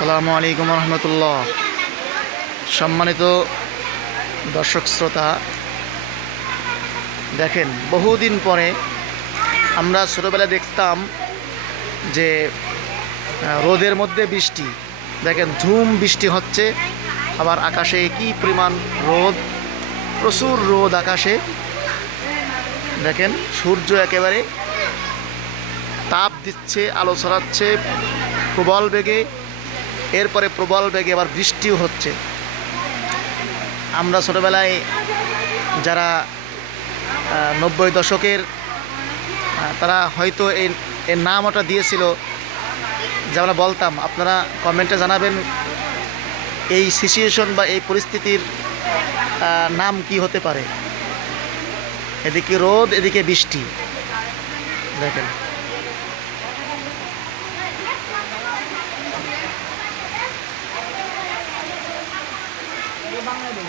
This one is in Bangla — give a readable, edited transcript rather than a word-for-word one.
আসসালামু আলাইকুম রহমতুল্লাহ। সম্মানিত দর্শক শ্রোতা, দেখেন বহুদিন পরে আমরা ছোটোবেলায় দেখতাম যে রোদের মধ্যে বৃষ্টি, দেখেন ঝুম বৃষ্টি হচ্ছে, আবার আকাশে কি পরিমাণ রোদ, প্রচুর রোদ আকাশে। দেখেন সূর্য একেবারে তাপ দিচ্ছে, আলো ছড়াচ্ছে প্রবল বেগে, এরপরে প্রবল বেগে আবার বৃষ্টিও হচ্ছে। আমরা ছোটোবেলায় যারা 90 দশকের, তারা হয়তো এর নাম ওটা দিয়েছিল, যা আমরা বলতাম। আপনারা কমেন্টে জানাবেন এই সিচুয়েশন বা এই পরিস্থিতির নাম কি হতে পারে। এদিকে রোদ, এদিকে বৃষ্টি, দেখেন। বাংলাদেশ